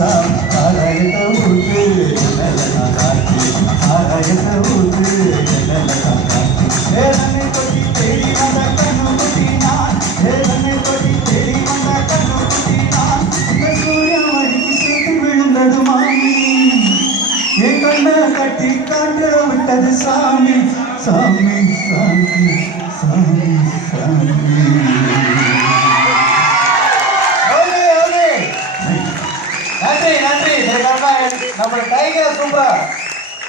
ஆராயத்தை ஊத்து நல்ல காத்து ஆராயத்தை ஊத்து நல்ல காத்து ஏதனை கொட்டி தேடி வந்த கண்ணு குட்டி நான் ஏதனை கொட்டி தேடி வந்த கண்ணு குட்டி நான் இந்த சூரியமணிக்கு சேர்த்து விழுந்தது மாமி என் கண்ணை கட்டி காட்ட விட்டது சாமி சாமி சாமி சாமி சாமி நன்றி நன்றி நம்ம டைகர் சூப்பர்